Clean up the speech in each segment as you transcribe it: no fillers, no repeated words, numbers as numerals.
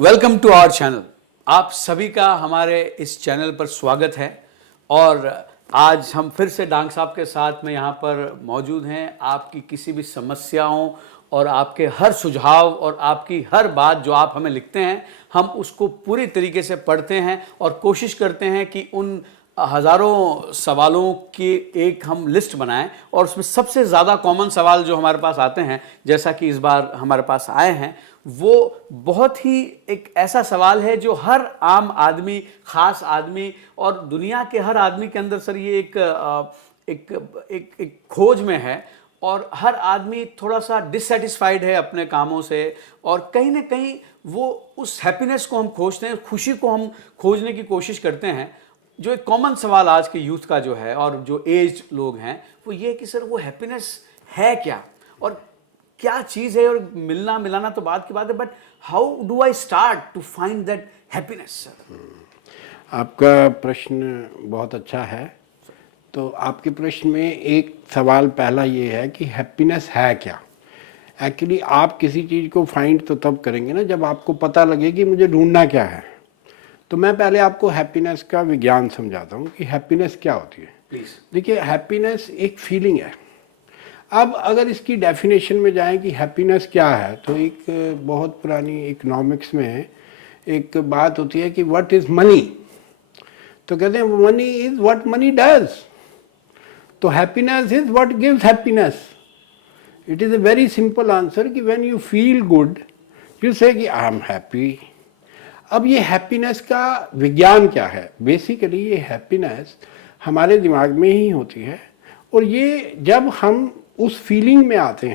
Welcome to our channel. आप सभी का हमारे इस चैनल पर स्वागत है और आज हम फिर से डांग साहब के साथ में यहाँ पर मौजूद हैं। आपकी किसी भी समस्याओं और आपके हर सुझाव और आपकी हर बात जो आप हमें लिखते हैं, हम उसको पूरी तरीके से पढ़ते हैं और कोशिश करते हैं कि उन हज़ारों सवालों की एक हम लिस्ट बनाएं और उसमें सबसे ज़्यादा कॉमन सवाल जो हमारे पास आते हैं, जैसा कि इस बार हमारे पास आए हैं, वो बहुत ही एक ऐसा सवाल है जो हर आम आदमी, ख़ास आदमी और दुनिया के हर आदमी के अंदर सर ये एक खोज में है और हर आदमी थोड़ा सा डिससेटिस्फाइड है अपने कामों से और कहीं ना कहीं वो उस हैप्पीनेस को हम खोजते हैं, खुशी को हम खोजने की कोशिश करते हैं। जो एक कॉमन सवाल आज के यूथ का जो है और जो एज लोग हैं वो ये है कि सर वो हैप्पीनेस है क्या और क्या चीज़ है, और मिलना मिलाना तो बात की बात है, but how do I start to find that happiness sir? आपका प्रश्न बहुत अच्छा है। तो आपके प्रश्न में एक सवाल पहला ये है कि हैप्पीनेस है क्या। एक्चुअली आप किसी चीज़ को फाइंड तो तब करेंगे ना जब आपको पता लगे कि मुझे ढूंढना क्या है। तो मैं पहले आपको हैप्पीनेस का विज्ञान समझाता हूँ कि हैप्पीनेस क्या होती है। प्लीज़। देखिए, हैप्पीनेस एक फीलिंग है। अब अगर इसकी डेफिनेशन में जाएं कि हैप्पीनेस क्या है, तो एक बहुत पुरानी इकोनॉमिक्स में एक बात होती है कि व्हाट इज़ मनी। तो कहते हैं money is what money does. तो happiness is what gives happiness. It is a very simple answer कि when you feel good you say कि आई एम हैप्पी। अब ये हैप्पीनेस का विज्ञान क्या है? बेसिकली ये हैप्पीनेस हमारे दिमाग में ही होती है और ये जब हम उस फीलिंग में आते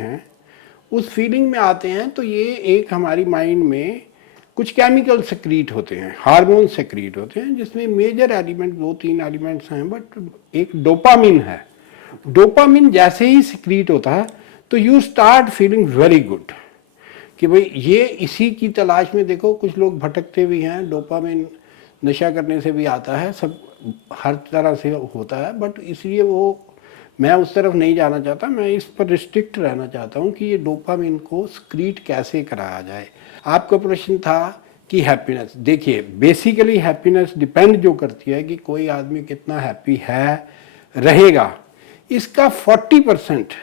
हैं तो ये एक हमारी माइंड में कुछ केमिकल सेक्रीट होते हैं, हार्मोन सेक्रीट होते हैं, जिसमें मेजर एलिमेंट 2-3 एलिमेंट्स हैं, बट एक डोपामिन है। डोपामिन जैसे ही सेक्रीट होता है तो you start feeling very good कि भाई ये इसी की तलाश में। देखो, कुछ लोग भटकते भी हैं, डोपामिन नशा करने से भी आता है, सब हर तरह से होता है, बट इसलिए वो मैं उस तरफ नहीं जाना चाहता। मैं इस पर रिस्ट्रिक्ट रहना चाहता हूँ कि ये डोपामिन को स्क्रीट कैसे कराया जाए। आपका प्रश्न था कि हैप्पीनेस, देखिए बेसिकली हैप्पीनेस डिपेंड जो करती है कि कोई आदमी कितना हैप्पी है रहेगा। इसका 40%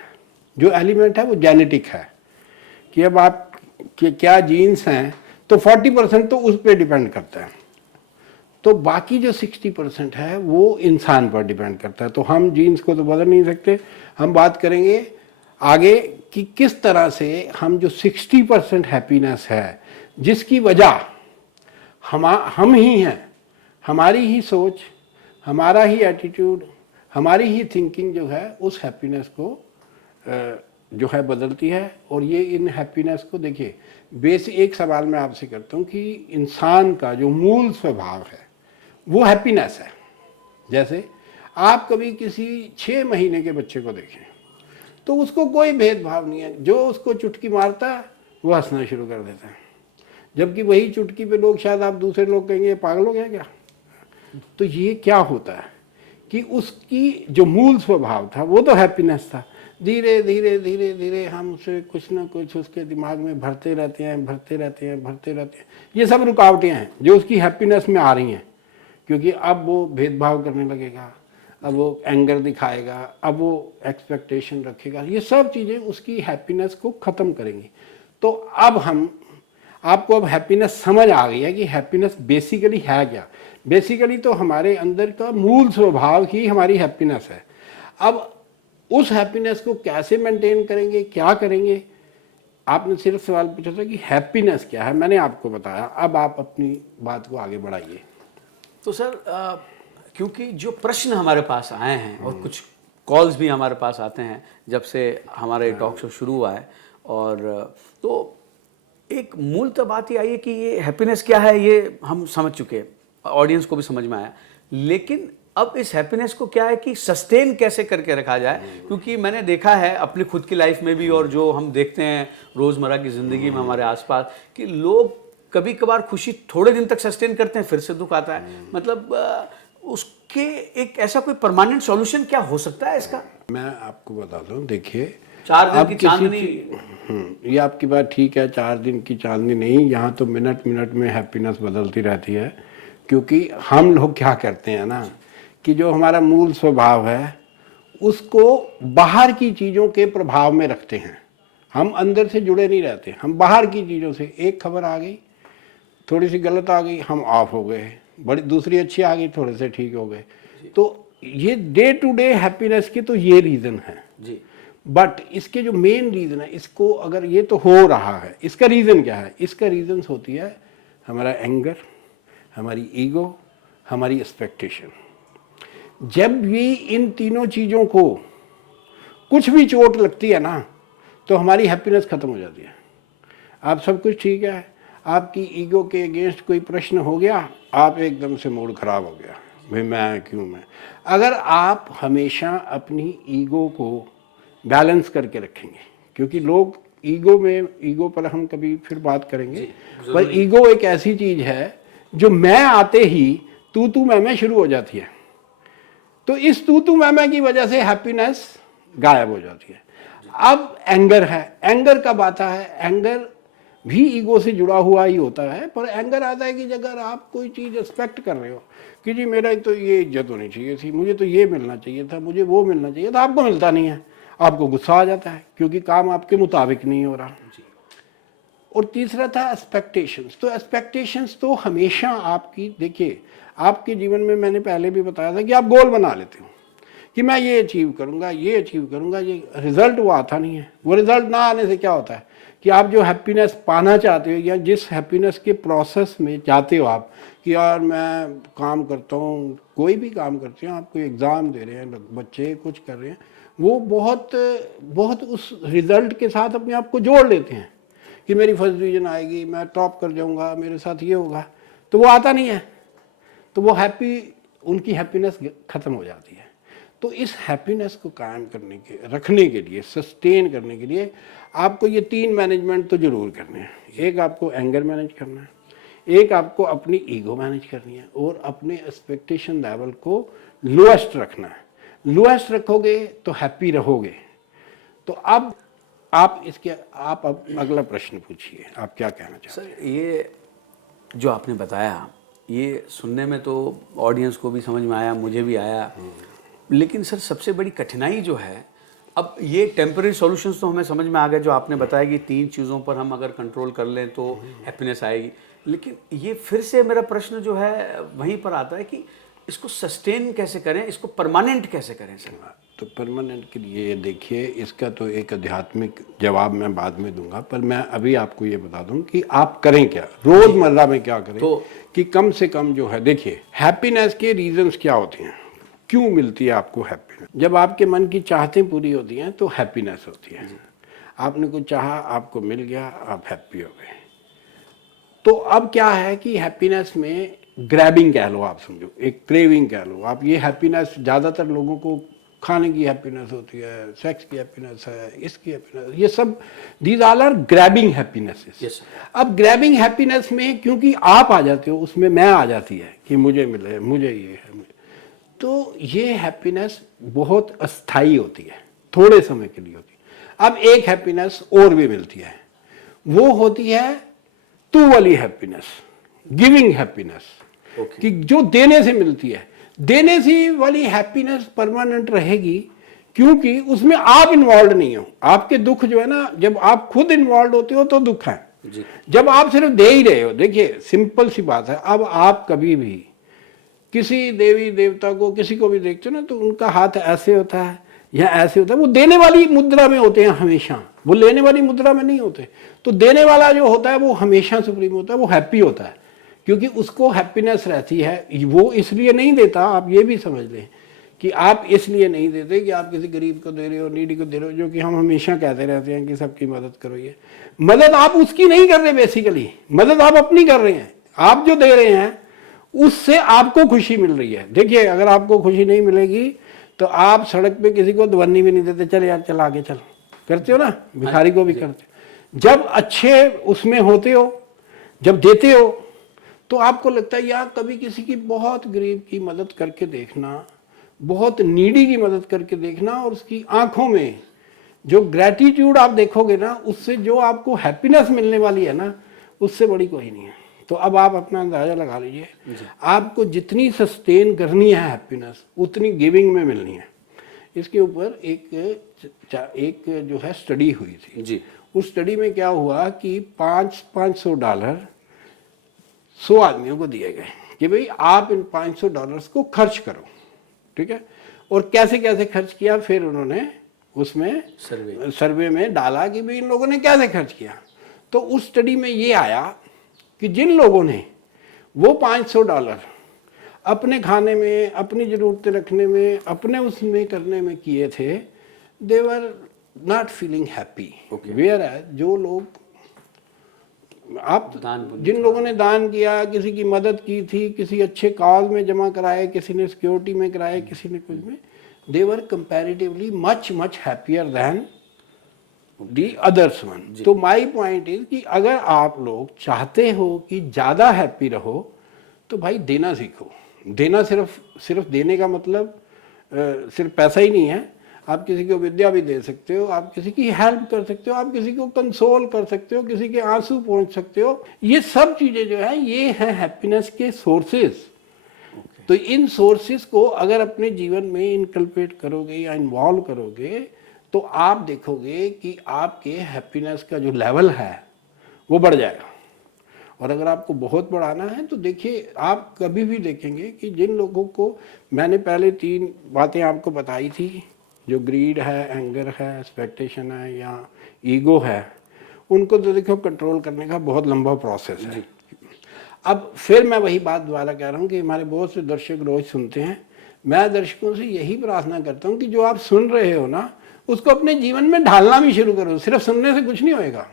जो एलिमेंट है वो जेनेटिक है कि अब आप कि क्या जीन्स हैं, तो 40% तो उस पर डिपेंड करता है। तो बाकी जो 60% है वो इंसान पर डिपेंड करता है। तो हम जीन्स को तो बदल नहीं सकते। हम बात करेंगे आगे कि किस तरह से हम जो 60% हैप्पीनेस है, जिसकी वजह हम ही हैं, हमारी ही सोच, हमारा ही एटीट्यूड, हमारी ही थिंकिंग जो है उस हैप्पीनेस को जो है बदलती है। और ये इन हैप्पीनेस को देखिए, एक सवाल मैं आपसे करता हूँ कि इंसान का जो मूल स्वभाव है वो हैप्पीनेस है। जैसे आप कभी किसी 6 महीने के बच्चे को देखें तो उसको कोई भेदभाव नहीं है, जो उसको चुटकी मारता है वो हंसना शुरू कर देता है, जबकि वही चुटकी पे लोग, शायद आप दूसरे लोग कहेंगे पागल हो गया क्या। तो ये क्या होता है कि उसकी जो मूल स्वभाव था वो तो हैप्पीनेस था। धीरे धीरे धीरे धीरे हम उसे कुछ ना कुछ उसके दिमाग में भरते रहते हैं। ये सब रुकावटें हैं जो उसकी हैप्पीनेस में आ रही हैं, क्योंकि अब वो भेदभाव करने लगेगा, अब वो एंगर दिखाएगा, अब वो एक्सपेक्टेशन रखेगा। ये सब चीज़ें उसकी हैप्पीनेस को ख़त्म करेंगी। तो अब आपको अब हैप्पीनेस समझ आ गई है कि हैप्पीनेस बेसिकली है क्या। बेसिकली तो हमारे अंदर का मूल स्वभाव ही हमारी हैप्पीनेस है। अब उस हैप्पीनेस को कैसे मेंटेन करेंगे, क्या करेंगे? आपने सिर्फ सवाल पूछा था कि हैप्पीनेस क्या है, मैंने आपको बताया। अब आप अपनी बात को आगे बढ़ाइए। तो सर क्योंकि जो प्रश्न हमारे पास आए हैं और कुछ कॉल्स भी हमारे पास आते हैं जब से हमारा ये टॉक शो शुरू हुआ है, और तो एक मूल तो बात ये आई है कि ये हैप्पीनेस क्या है ये हम समझ चुके हैं, ऑडियंस को भी समझ में आया, लेकिन अब इस हैप्पीनेस को क्या है कि सस्टेन कैसे करके रखा जाए। क्योंकि मैंने देखा है अपनी खुद की लाइफ में भी और जो हम देखते हैं रोज़मर्रा की ज़िंदगी में हमारे आसपास कि लोग कभी कभार खुशी थोड़े दिन तक सस्टेन करते हैं, फिर से दुख आता है। मतलब उसके एक ऐसा कोई परमानेंट सॉल्यूशन क्या हो सकता है इसका? मैं आपको बताता हूँ। देखिए, 4 दिन अब की किसी चांदनी। ये आपकी बात ठीक है, 4 दिन की चांदनी नहीं, यहाँ तो मिनट मिनट में हैप्पीनेस बदलती रहती है। क्योंकि हम लोग क्या करते हैं ना कि जो हमारा मूल स्वभाव है उसको बाहर की चीज़ों के प्रभाव में रखते हैं। हम अंदर से जुड़े नहीं रहते, हम बाहर की चीज़ों से, एक खबर आ गई थोड़ी सी गलत आ गई हम ऑफ हो गए, बड़ी दूसरी अच्छी आ गई थोड़े से ठीक हो गए। तो ये डे टू डे हैप्पीनेस के तो ये रीज़न है जी। बट इसके जो मेन रीज़न है, इसको अगर ये तो हो रहा है, इसका रीज़न क्या है? इसका रीज़न होती है हमारा एंगर, हमारी ईगो, हमारी एक्सपेक्टेशन। जब भी इन तीनों चीज़ों को कुछ भी चोट लगती है ना तो हमारी हैप्पीनेस खत्म हो जाती है। आप सब कुछ ठीक है, आपकी ईगो के अगेंस्ट कोई प्रश्न हो गया, आप एकदम से मूड खराब हो गया, भाई मैं क्यों मैं। अगर आप हमेशा अपनी ईगो को बैलेंस करके रखेंगे, क्योंकि लोग ईगो में, ईगो पर हम कभी फिर बात करेंगे, पर ईगो एक ऐसी चीज है जो मैं आते ही तू मैं शुरू हो जाती है। तो इस तू मैं की वजह से हैप्पीनेस गायब हो जाती है। अब एंगर है, एंगर कब आता है? एंगर भी ईगो से जुड़ा हुआ ही होता है, पर एंगर आता है कि अगर आप कोई चीज़ एक्सपेक्ट कर रहे हो कि जी मेरा तो ये इज्जत होनी चाहिए थी, मुझे तो ये मिलना चाहिए था, मुझे वो मिलना चाहिए था, आपको मिलता नहीं है, आपको गुस्सा आ जाता है क्योंकि काम आपके मुताबिक नहीं हो रहा। और तीसरा था एक्सपेक्टेशंस। तो एक्सपेक्टेशंस तो हमेशा आपकी, देखिए आपके जीवन में मैंने पहले भी बताया था कि आप गोल बना लेते हो कि मैं ये अचीव करूंगा, ये अचीव करूंगा, ये रिजल्ट वो आता नहीं है। वो रिजल्ट ना आने से क्या होता है कि आप जो हैप्पीनेस पाना चाहते हो या जिस हैप्पीनेस के प्रोसेस में जाते हो आप कि यार मैं काम करता हूँ, कोई भी काम करते हैं, आप कोई एग्ज़ाम दे रहे हैं, बच्चे कुछ कर रहे हैं, वो बहुत बहुत उस रिजल्ट के साथ अपने आप को जोड़ लेते हैं कि मेरी फर्स्ट डिवीजन आएगी, मैं टॉप कर जाऊँगा, मेरे साथ ये होगा, तो वो आता नहीं है, तो वो उनकी हैप्पीनेस ख़त्म हो जाती है। तो इस हैप्पीनेस को कायम करने के, रखने के लिए, सस्टेन करने के लिए आपको ये 3 मैनेजमेंट तो ज़रूर करने हैं। एक आपको एंगर मैनेज करना है, एक आपको अपनी ईगो मैनेज करनी है, और अपने एक्सपेक्टेशन लेवल को लोएस्ट रखना है। लोएस्ट रखोगे तो हैप्पी रहोगे। तो अब आप अब अगला प्रश्न पूछिए, आप क्या कहना चाहते हैं? सर ये जो आपने बताया ये सुनने में तो ऑडियंस को भी समझ में आया, मुझे भी आया, लेकिन सर सबसे बड़ी कठिनाई जो है, अब ये टेम्पररी सॉल्यूशंस तो हमें समझ में आ गए जो आपने बताया कि 3 चीज़ों पर हम अगर कंट्रोल कर लें तो हैप्पीनेस आएगी, लेकिन ये फिर से मेरा प्रश्न जो है वहीं पर आता है कि इसको सस्टेन कैसे करें, इसको परमानेंट कैसे करें सर? तो परमानेंट के लिए देखिए, इसका तो एक आध्यात्मिक जवाब मैं बाद में दूंगा, पर मैं अभी आपको ये बता दूं कि आप करें क्या, रोजमर्रा में क्या करें। तो कि कम से कम जो है, देखिए हैप्पीनेस के रीजंस क्या होते हैं, क्यों मिलती है आपको हैप्पीनेस? जब आपके मन की चाहतें पूरी होती हैं तो हैप्पीनेस होती है। आपने कुछ चाहा, आपको मिल गया, आप हैप्पी हो गए। तो अब क्या है कि हैप्पीनेस में ग्रैबिंग कह लो, आप समझो, एक क्रेविंग कह लो आप। ये हैप्पीनेस ज़्यादातर लोगों को खाने की हैप्पीनेस होती है, सेक्स की हैप्पीनेस है, इसकी हैप्पीनेस, ये सब these all are grabbing happinesses. अब ग्रैबिंग हैप्पीनेस में क्योंकि आप आ जाते हो, उसमें मैं आ जाती है कि मुझे मिले, मुझे ये है, तो ये हैप्पीनेस बहुत अस्थाई होती है, थोड़े समय के लिए होती है। अब एक हैप्पीनेस और भी मिलती है, वो होती है तू वाली हैप्पीनेस, गिविंग हैप्पीनेस, कि जो देने से मिलती है। देने से वाली हैप्पीनेस परमानेंट रहेगी क्योंकि उसमें आप इन्वॉल्व नहीं हो। आपके दुख जो है ना, जब आप खुद इन्वॉल्व होते हो तो दुख है जी। जब आप सिर्फ दे ही रहे हो, देखिए सिंपल सी बात है, अब आप कभी भी किसी देवी देवता को, किसी को भी देखते हो ना, तो उनका हाथ ऐसे होता है या ऐसे होता है, वो देने वाली मुद्रा में होते हैं हमेशा, वो लेने वाली मुद्रा में नहीं होते। तो देने वाला जो होता है वो हमेशा सुप्रीम होता है, वो हैप्पी होता है क्योंकि उसको हैप्पीनेस रहती है। वो इसलिए नहीं देता, आप ये भी समझ लें कि आप इसलिए नहीं देते कि आप किसी गरीब को दे रहे हो, नीडी को दे रहे हो, जो कि हम हमेशा कहते रहते हैं कि सबकी मदद करो। ये मदद आप उसकी नहीं कर रहे, बेसिकली मदद आप अपनी कर रहे हैं। आप जो दे रहे हैं उससे आपको खुशी मिल रही है। देखिए अगर आपको खुशी नहीं मिलेगी तो आप सड़क पे किसी को ध्वनि भी नहीं देते, चल यार चल आगे चल, करते हो ना, भिखारी को भी करते हो। जब अच्छे उसमें होते हो, जब देते हो, तो आपको लगता है यार कभी किसी की बहुत गरीब की मदद करके देखना, बहुत नीडी की मदद करके देखना, और उसकी आंखों में जो ग्रैटिट्यूड आप देखोगे ना, उससे जो आपको हैप्पीनेस मिलने वाली है ना, उससे बड़ी कोई नहीं है। तो अब आप अपना अंदाजा लगा लीजिए, आपको जितनी सस्टेन करनी है हैप्पीनेस, उतनी गिविंग में मिलनी है। इसके ऊपर एक जो है स्टडी हुई थी जी। उस स्टडी में क्या हुआ कि $500 100 आदमियों को दिए गए कि भाई आप इन $500 को खर्च करो, ठीक है। और कैसे कैसे खर्च किया, फिर उन्होंने उसमें सर्वे में डाला कि भाई इन लोगों ने कैसे खर्च किया। तो उस स्टडी में ये आया कि जिन लोगों ने वो $500 अपने खाने में, अपनी ज़रूरतें रखने में, अपने उसमें करने में किए थे, they were not feeling happy. Whereas जो लोग जिन लोगों ने दान किया, किसी की मदद की थी, किसी अच्छे काज में जमा कराए, किसी ने सिक्योरिटी में कराए, किसी ने कुछ में, they were comparatively much happier than the others one. तो माई पॉइंट इज कि अगर आप लोग चाहते हो कि ज़्यादा हैप्पी रहो तो भाई देना सीखो। देना सिर्फ देने का मतलब सिर्फ पैसा ही नहीं है। आप किसी को विद्या भी दे सकते हो, आप किसी की हेल्प कर सकते हो, आप किसी को कंसोल कर सकते हो, किसी के आंसू पहुंच सकते हो। ये सब चीज़ें जो है ये हैं हैप्पीनेस के सोर्सेज। तो इन सोर्सेज को अगर अपने जीवन में इनकल्पेट करोगे या इन्वॉल्व करोगे तो आप देखोगे कि आपके हैप्पीनेस का जो लेवल है वो बढ़ जाएगा। और अगर आपको बहुत बढ़ाना है तो देखिए, आप कभी भी देखेंगे कि जिन लोगों को मैंने पहले 3 बातें आपको बताई थी, जो ग्रीड है, एंगर है, एक्सपेक्टेशन है या ईगो है, उनको तो देखो कंट्रोल करने का बहुत लंबा प्रोसेस है। अब फिर मैं वही बात दोबारा कह रहा हूँ कि हमारे बहुत से दर्शक रोज सुनते हैं। मैं दर्शकों से यही प्रार्थना करता हूँ कि जो आप सुन रहे हो ना, उसको अपने जीवन में ढालना भी शुरू करो। सिर्फ सुनने से कुछ नहीं होएगा।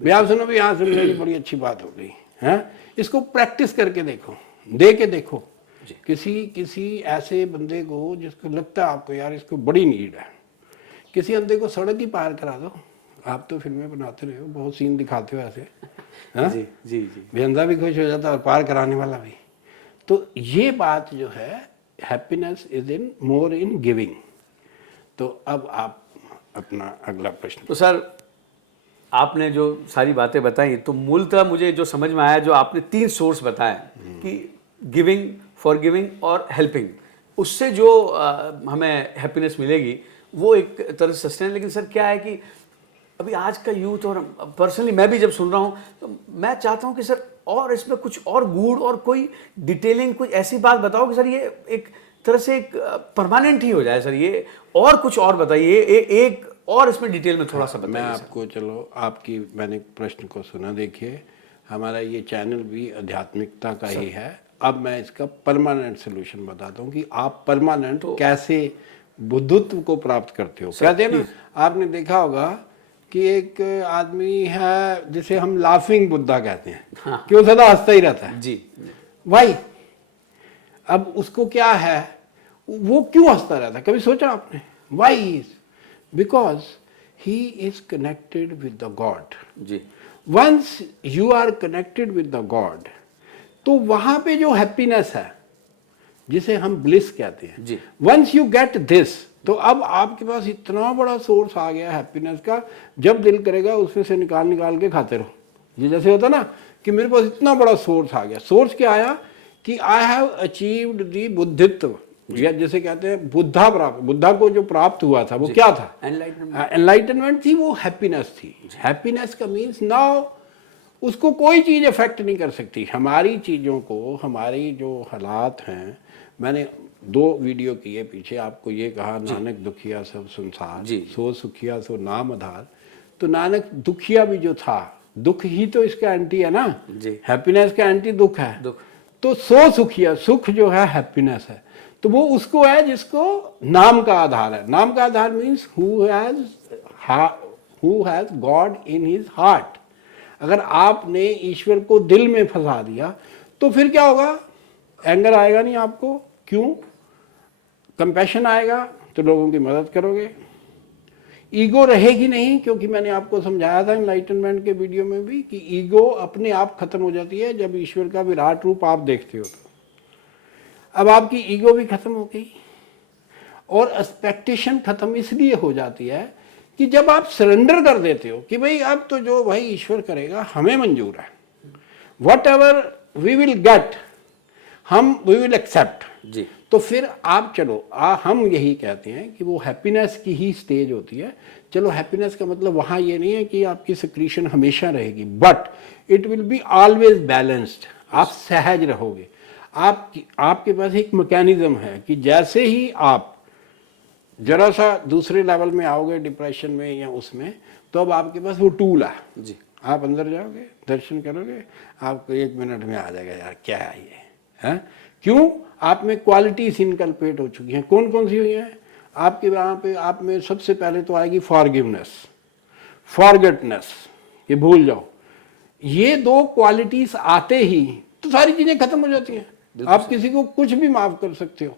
भी आप सुनो भी हाँ सुन रही, बड़ी अच्छी बात हो गई है, इसको प्रैक्टिस करके देखो, दे के देखो किसी ऐसे बंदे को जिसको लगता है आपको यार इसको बड़ी नीड है। किसी अंधे को सड़क ही पार करा दो। आप तो फिल्में बनाते रहे हो, बहुत सीन दिखाते हो ऐसे, जी जी जी। भी अंधा भी खुश हो जाता है और पार कराने वाला भी। तो ये बात जो है, happiness is in more in giving. तो अब आप अपना अगला प्रश्न। तो सर आपने जो सारी बातें बताई, तो मूलतः मुझे जो समझ में आया, जो आपने 3 सोर्स बताए कि गिविंग, फॉरगिविंग और हेल्पिंग, उससे जो हमें हैप्पीनेस मिलेगी वो एक तरह से सस्टेन। लेकिन सर क्या है कि अभी आज का यूथ, और पर्सनली मैं भी जब सुन रहा हूँ तो मैं चाहता हूँ कि सर और इसमें कुछ और गूढ़ और कोई डिटेलिंग, कुछ ऐसी बात बताओ कि सर ये एक तरह से एक परमानेंट ही हो जाए। सर ये और कुछ और बताइए, एक और इसमें डिटेल में थोड़ा सा बताइए। मैं आपको, चलो आपकी मैंने प्रश्न को सुना। देखिए, हमारा ये चैनल भी आध्यात्मिकता का ही है। अब मैं इसका परमानेंट सोल्यूशन बताता हूँ कि आप परमानेंट कैसे बुद्धत्व को प्राप्त करते हो। कहते हैं ना, आपने देखा होगा कि एक आदमी है जिसे हम लाफिंग बुद्धा कहते हैं, हाँ। कि वो सदा हंसता ही रहता है। जी भाई, अब उसको क्या है, वो क्यों हंसता रहता है, कभी सोचा आपने? Why is because he is connected with the God. जी। Once you are connected with the God, तो वहां पे जो हैप्पीनेस है, जिसे हम ब्लिस कहते हैं, वंस यू गेट दिस, तो अब आपके पास इतना बड़ा सोर्स आ गया हैप्पीनेस का, जब दिल करेगा उसमें से निकाल के खाते रहो। ये जैसे होता ना कि मेरे पास इतना बड़ा सोर्स आ गया। सोर्स क्या आया कि आई हैव अचीव्ड दी बुद्धित्व, या जैसे कहते हैं बुद्धा को जो प्राप्त हुआ था वो क्या था? एनलाइटनमेंट थी, वो हैप्पीनेस थी। हैप्पीनेस का मीन्स नाउ उसको कोई चीज़ अफेक्ट नहीं कर सकती। हमारी चीज़ों को, हमारी जो हालात हैं, मैंने 2 वीडियो किए पीछे, आपको ये कहा नानक दुखिया सब संसार, सो सुखिया सो नाम आधार। तो नानक दुखिया भी जो था, दुख ही तो इसका एंटी है ना, हैप्पीनेस का एंटी दुख है। तो सो सुखिया, सुख जो है हैप्पीनेस है, तो वो उसको है जिसको नाम का आधार है। नाम का आधार means who has God in his heart. अगर आपने ईश्वर को दिल में फंसा दिया तो फिर क्या होगा? एंगर आएगा नहीं आपको। क्यों? कंपैशन आएगा तो लोगों की मदद करोगे। ईगो रहेगी नहीं, क्योंकि मैंने आपको समझाया था एनलाइटनमेंट के वीडियो में भी कि ईगो अपने आप खत्म हो जाती है जब ईश्वर का विराट रूप आप देखते हो। तो अब आपकी ईगो भी खत्म हो गई, और एक्सपेक्टेशन खत्म इसलिए हो जाती है कि जब आप सरेंडर कर देते हो कि भाई अब तो जो भाई ईश्वर करेगा हमें मंजूर है, whatever we will get we will accept जी। तो फिर आप चलो हम यही कहते हैं कि वो हैप्पीनेस की ही स्टेज होती है। चलो हैप्पीनेस का मतलब वहाँ ये नहीं है कि आपकी सिक्रीशन हमेशा रहेगी, but it will be always balanced. आप सहज रहोगे। आपके पास एक मैकेनिज्म है कि जैसे ही आप जरा सा दूसरे लेवल में आओगे डिप्रेशन में या उसमें, तो अब आपके पास वो टूल है जी। आप अंदर जाओगे, दर्शन करोगे, आपको 1 मिनट में आ जाएगा यार क्या है ये, है क्यों? आप में क्वालिटीज इनकलपेट हो चुकी हैं। कौन कौन सी हुई हैं आपके वहाँ पे? आप में सबसे पहले तो आएगी फॉरगिवनेस, फॉरगेटनेस, ये भूल जाओ। ये 2 क्वालिटीज आते ही तो सारी चीजें खत्म हो जाती हैं। आप किसी को कुछ भी माफ कर सकते हो।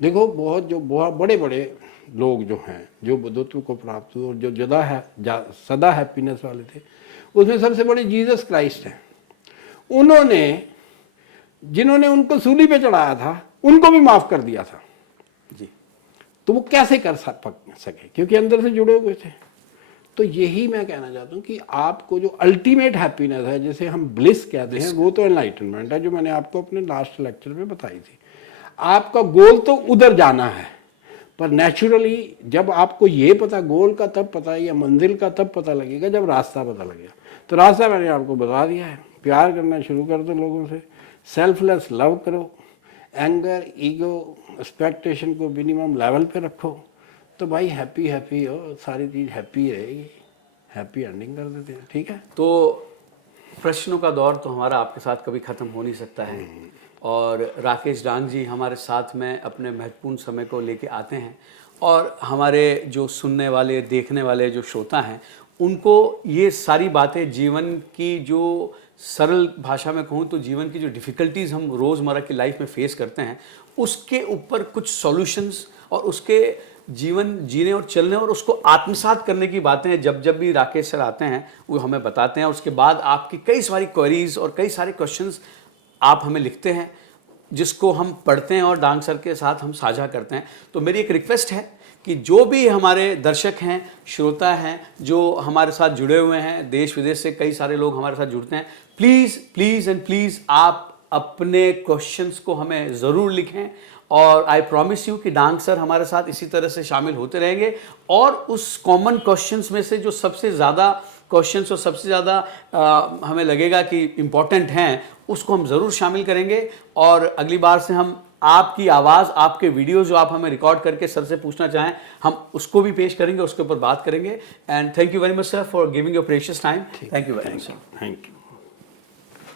देखो बहुत बड़े बड़े लोग जो हैं, जो बुद्धत्व को प्राप्त हुए और जो सदा हैप्पीनेस वाले थे, उसमें सबसे बड़े जीसस क्राइस्ट हैं। जिन्होंने उनको सूली पे चढ़ाया था उनको भी माफ कर दिया था जी। तो वो कैसे कर सके? क्योंकि अंदर से जुड़े हुए थे। तो यही मैं कहना चाहता हूँ कि आपको जो अल्टीमेट हैप्पीनेस है, जिसे हम ब्लिस कहते हैं, वो तो एनलाइटनमेंट है, जो मैंने आपको अपने लास्ट लेक्चर में बताई थी। आपका गोल तो उधर जाना है, पर नेचुरली जब आपको ये पता, गोल का तब पता है या मंजिल का तब पता लगेगा जब रास्ता पता लगेगा। तो रास्ता मैंने आपको बता दिया है। प्यार करना शुरू कर दो लोगों से, सेल्फलेस लव करो, एंगर, ईगो, एक्सपेक्टेशन को मिनिमम लेवल पे रखो, तो भाई हैप्पी हो, सारी चीज़ हैप्पी रहेगी। हैप्पी एंडिंग कर देते हैं, ठीक है? तो प्रश्नों का दौर तो हमारा आपके साथ कभी ख़त्म हो नहीं सकता है, और राकेश डांग जी हमारे साथ में अपने महत्वपूर्ण समय को लेके आते हैं, और हमारे जो सुनने वाले, देखने वाले जो श्रोता हैं, उनको ये सारी बातें, जीवन की जो सरल भाषा में कहूँ तो जीवन की जो डिफ़िकल्टीज़ हम रोज़मर्रा की लाइफ में फेस करते हैं, उसके ऊपर कुछ सॉल्यूशंस और उसके जीवन जीने और चलने और उसको आत्मसात करने की बातें जब भी राकेश सर आते हैं वो हमें बताते हैं। और उसके बाद आपकी कई सारी क्वेरीज और कई सारे क्वेश्चंस आप हमें लिखते हैं, जिसको हम पढ़ते हैं और डांग सर के साथ हम साझा करते हैं। तो मेरी एक रिक्वेस्ट है कि जो भी हमारे दर्शक हैं, श्रोता हैं, जो हमारे साथ जुड़े हुए हैं, देश विदेश से कई सारे लोग हमारे साथ जुड़ते हैं, प्लीज़ एंड प्लीज़ आप अपने क्वेश्चंस को हमें ज़रूर लिखें। और आई प्रॉमिस यू कि डांग सर हमारे साथ इसी तरह से शामिल होते रहेंगे, और उस कॉमन क्वेश्चंस में से जो सबसे ज़्यादा क्वेश्चंस और सबसे ज़्यादा हमें लगेगा कि इम्पॉर्टेंट हैं, उसको हम ज़रूर शामिल करेंगे। और अगली बार से हम आपकी आवाज़, आपके वीडियो जो आप हमें रिकॉर्ड करके सर से पूछना चाहें, हम उसको भी पेश करेंगे, उसके ऊपर बात करेंगे। And thank you very much sir for giving your precious time. Thank you very much sir. Thank you.